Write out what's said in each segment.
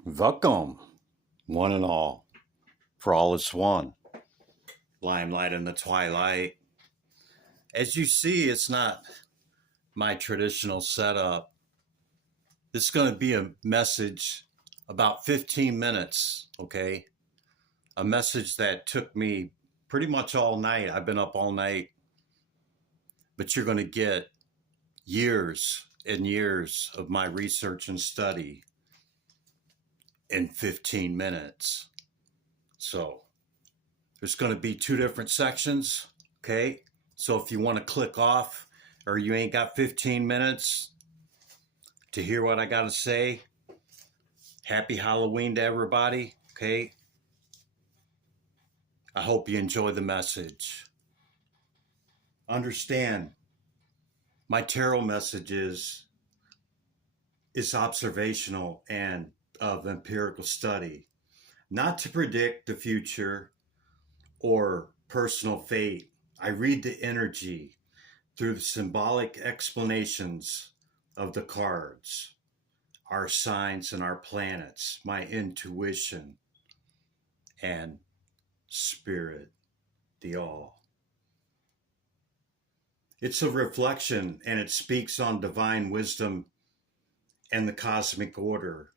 Welcome, one and all, for all is one. Limelight in the twilight. As you see, it's not my traditional setup. This is going to be a message about 15 minutes, okay? A message that took me pretty much all night. I've been up all night, but you're going to get years and years of my research and study in 15 minutes. So, there's going to be two different sections, okay? So if you want to click off or you ain't got 15 minutes to hear what I got to say, happy Halloween to everybody, okay? I hope you enjoy the message. Understand, my tarot message is observational and of empirical study, not to predict the future or personal fate. I read the energy through the symbolic explanations of the cards, our signs and our planets, my intuition and spirit, the all. It's a reflection and it speaks on divine wisdom and the cosmic order.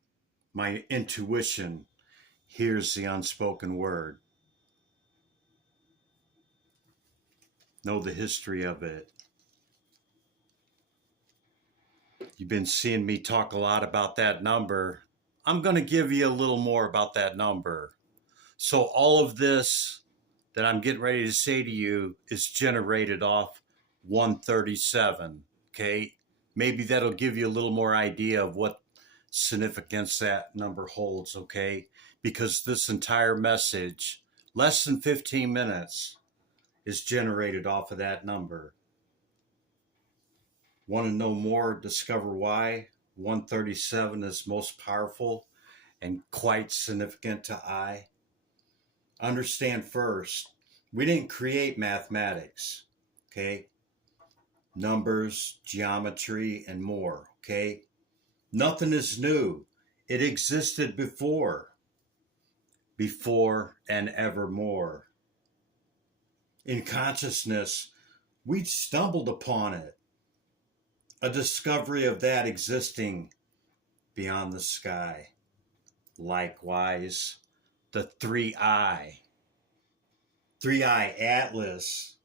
My intuition hears the unspoken word. Know the history of it. You've been seeing me talk a lot about that number. I'm going to give you a little more about that number. So all of this that I'm getting ready to say to you is generated off 137, okay? Maybe that'll give you a little more idea of what significance that number holds, okay? Because this entire message, less than 15 minutes, is generated off of that number. Want to know more? Discover why 137 is most powerful and quite significant to I? Understand first, we didn't create mathematics, okay? Numbers, geometry, and more, okay? Nothing is new. It existed before and evermore. In consciousness, we stumbled upon it, a discovery of that existing beyond the sky. Likewise, the three-eye atlas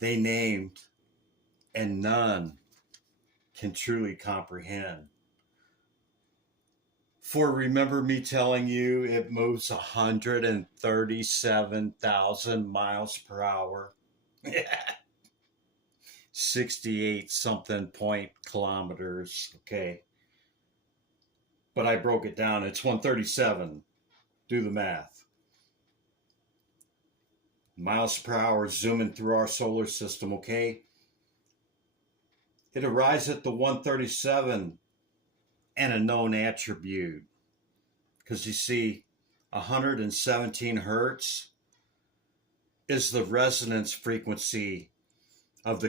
they named and none can truly comprehend. For remember me telling you it moves 137,000 miles per hour. 68 something point kilometers, okay? But I broke it down. It's 137. Do the math. Miles per hour zooming through our solar system, okay? It arrives at the 137 and a known attribute. Because you see, 117 hertz is the resonance frequency of the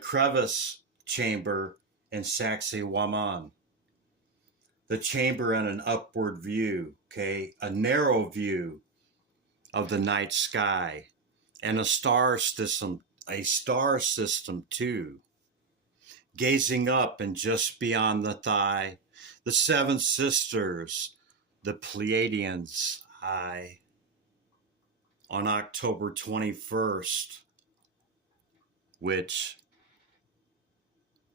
crevice chamber in Sacsayhuaman. The chamber in an upward view, okay? A narrow view of the night sky and a star system too. Gazing up and just beyond the thigh, the seven sisters, the Pleiadians, on October 21st, which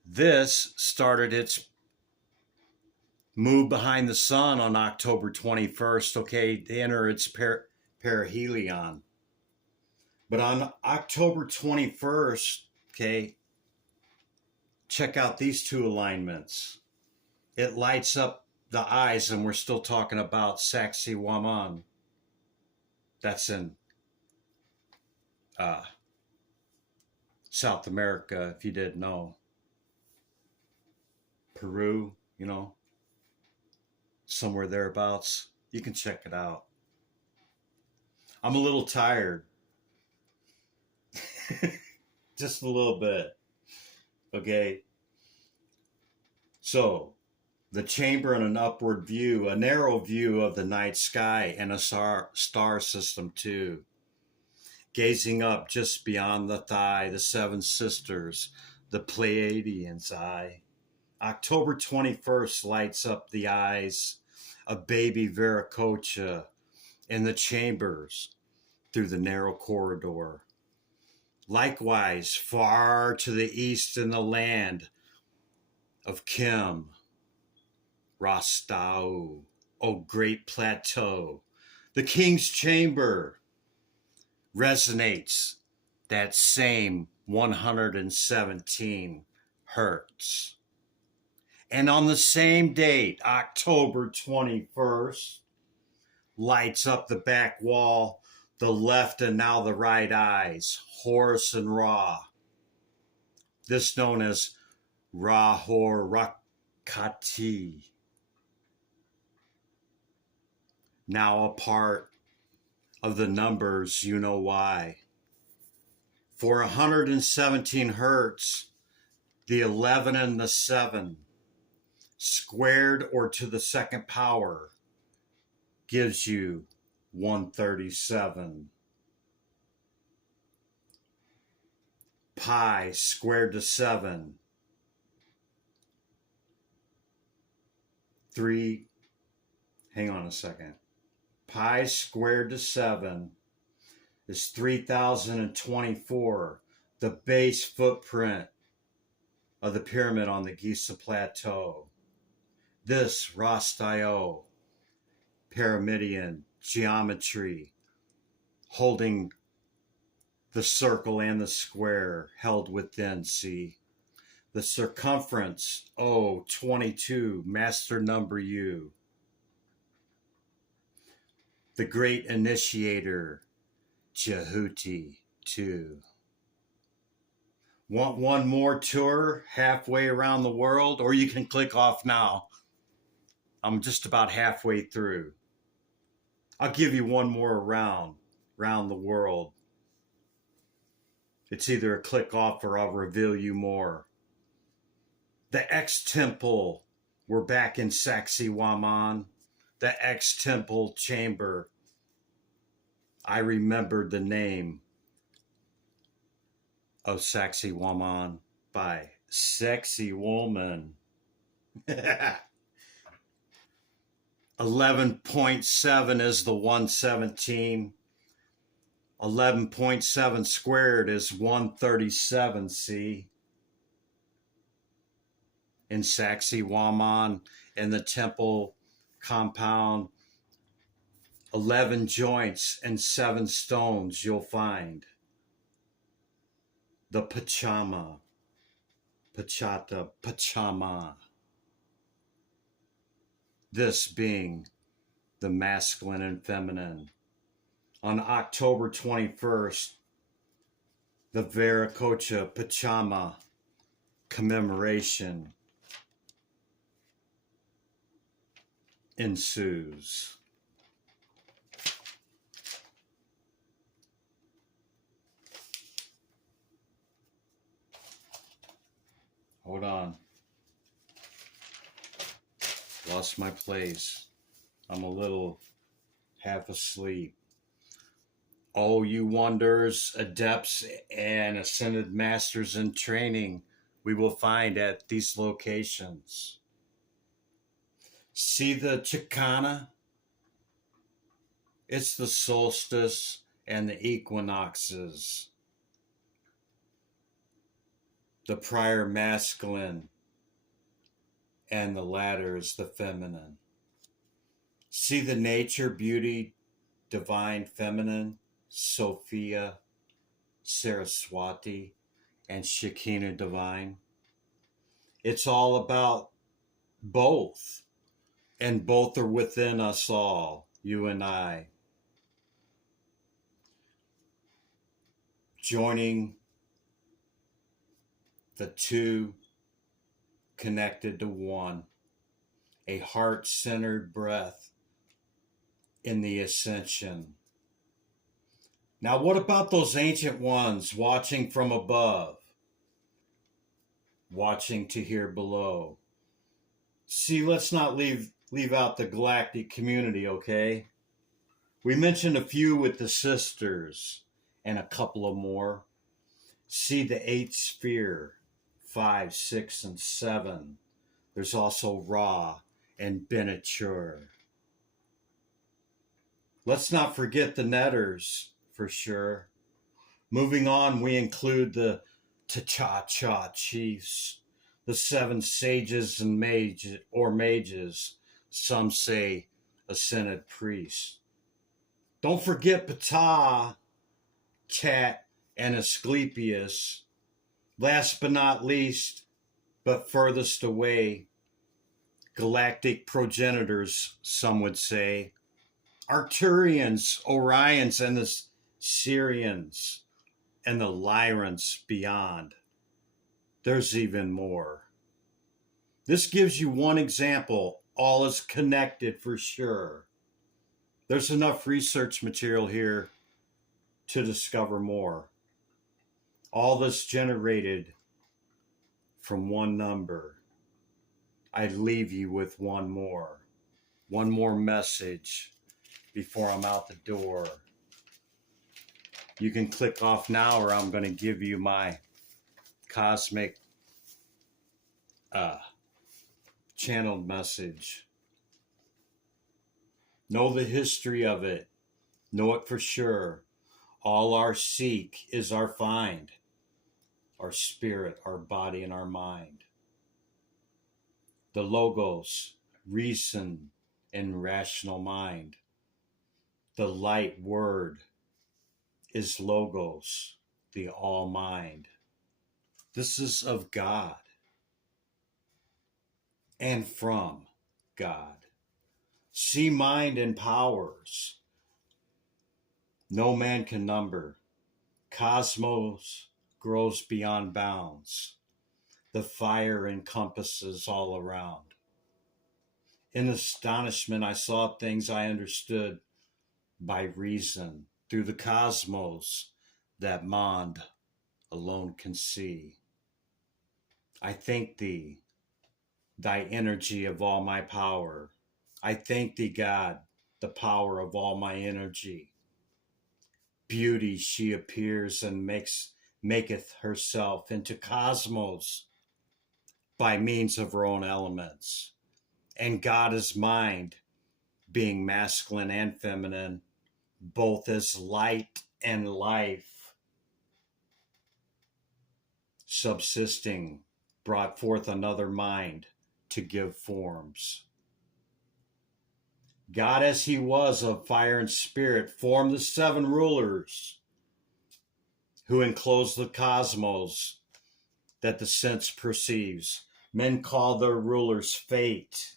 this started its move behind the sun on October 21st, okay, to enter its perihelion. But on October 21st, okay, check out these two alignments. It lights up the eyes, and we're still talking about Sacsayhuaman. That's in South America, if you didn't know. Peru, somewhere thereabouts. You can check it out. I'm a little tired. Just a little bit. Okay. So, The chamber in an upward view, a narrow view of the night sky and a star system too. Gazing up just beyond the thigh, the seven sisters, the Pleiadians eye. October 21st lights up the eyes of baby Viracocha in the chambers through the narrow corridor. Likewise, far to the east in the land of Kim, Rostau, O great plateau, the king's chamber resonates that same 117 hertz. And on the same date, October 21st, lights up the back wall, the left and now the right eyes, Horus and Ra. This known as Rahor Rakati. Now a part of the numbers, you know why. For 117 hertz, the 11 and the 7 squared or to the second power gives you 137. Pi squared to 7. 3, hang on a second. Pi squared to 7 is 3024, the base footprint of the pyramid on the Giza Plateau. This Rostio pyramidion geometry holding the circle and the square held within, see? The circumference, 22, master number U. The great initiator, Jehuti 2. Want one more tour halfway around the world? Or you can click off now. I'm just about halfway through. I'll give you one more round the world. It's either a click off or I'll reveal you more. The X Temple, we're back in Sacsayhuaman. The X Temple chamber. I remembered the name of Sacsayhuaman by Sexy Woman. 11.7 is the 117. 11.7 squared is 137, see? In Sacsayhuaman, in the temple compound, 11 joints and 7 stones you'll find. The Pachama, Pachata, Pachama. This being the masculine and feminine. On October 21st, the Viracocha Pachama commemoration ensues. Hold on. Lost my place. I'm a little half asleep. Oh, you wonders, adepts, and ascended masters in training we will find at these locations. See the Chicana? It's the solstice and the equinoxes. The prior masculine and the latter is the feminine. See the nature, beauty, divine feminine, Sophia, Saraswati, and Shekinah divine. It's all about both, and both are within us all, you and I. Joining the two connected to one, a heart-centered breath in the ascension. Now, what about those ancient ones watching from above, watching to hear below? See, let's not leave out the galactic community, okay? We mentioned a few with the sisters and a couple of more. See the eighth sphere, 5, 6, and 7. There's also Ra and Benature. Let's not forget the Netters, for sure. Moving on, we include the T'Cha chiefs, the 7 sages and mages, some say ascended priests. Don't forget Ptah, Cat, and Asclepius. Last but not least, but furthest away, galactic progenitors, some would say, Arcturians, Orions, and the Sirians, and the Lyrans beyond. There's even more. This gives you one example. All is connected for sure. There's enough research material here to discover more. All this generated from one number. I leave you with one more message before I'm out the door. You can click off now, or I'm going to give you my cosmic channeled message. Know the history of it. Know it for sure. All our seek is our find. Our spirit, our body, and our mind. The logos, reason, and rational mind. The light word is logos, the all mind. This is of God and from God. See mind and powers. No man can number. Cosmos grows beyond bounds. The fire encompasses all around. In astonishment, I saw things I understood by reason through the cosmos that Mond alone can see. I thank thee, thy energy of all my power. I thank thee, God, the power of all my energy. Beauty she appears and maketh herself into cosmos by means of her own elements. And God is mind, being masculine and feminine, both as light and life, subsisting, brought forth another mind to give forms. God, as he was of fire and spirit, formed the 7 rulers who enclose the cosmos that the sense perceives. Men call their rulers fate.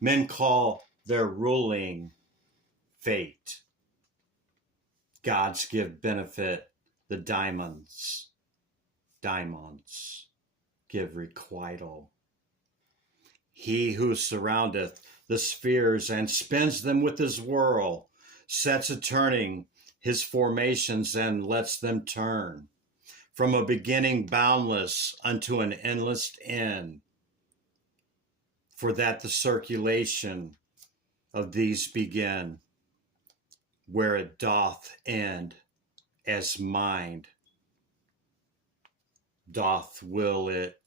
Men call their ruling fate. Gods give benefit, the daimons give requital. He who surroundeth the spheres and spins them with his whirl, sets a turning his formations and lets them turn, from a beginning boundless unto an endless end, for that the circulation of these begin, where it doth end, as mind doth will it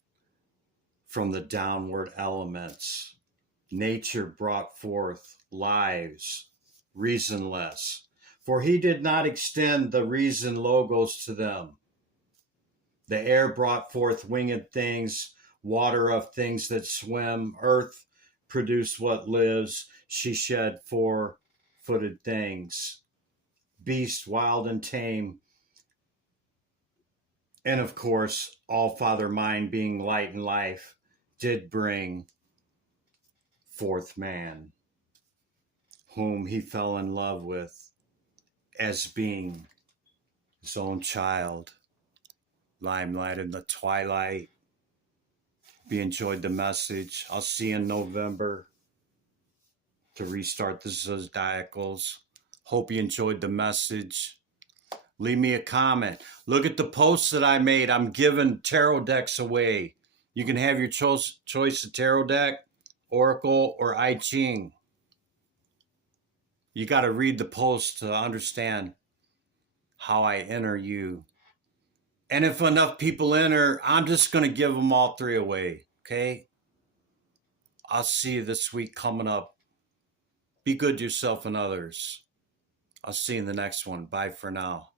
from the downward elements. Nature brought forth lives reasonless, for he did not extend the reason logos to them. The air brought forth winged things, water of things that swim, earth produced what lives, she shed 4-footed things, beast wild and tame, and of course, all Father Mind being light and life, did bring forth man, whom he fell in love with as being his own child. Limelight in the twilight. Hope you enjoyed the message. I'll see you in November to restart the Zodiacals. Hope you enjoyed the message. Leave me a comment. Look at the posts that I made. I'm giving tarot decks away. You can have your choice of tarot deck, Oracle, or I Ching. You got to read the post to understand how I enter you. And if enough people enter, I'm just going to give them all three away. Okay? I'll see you this week coming up. Be good to yourself and others. I'll see you in the next one. Bye for now.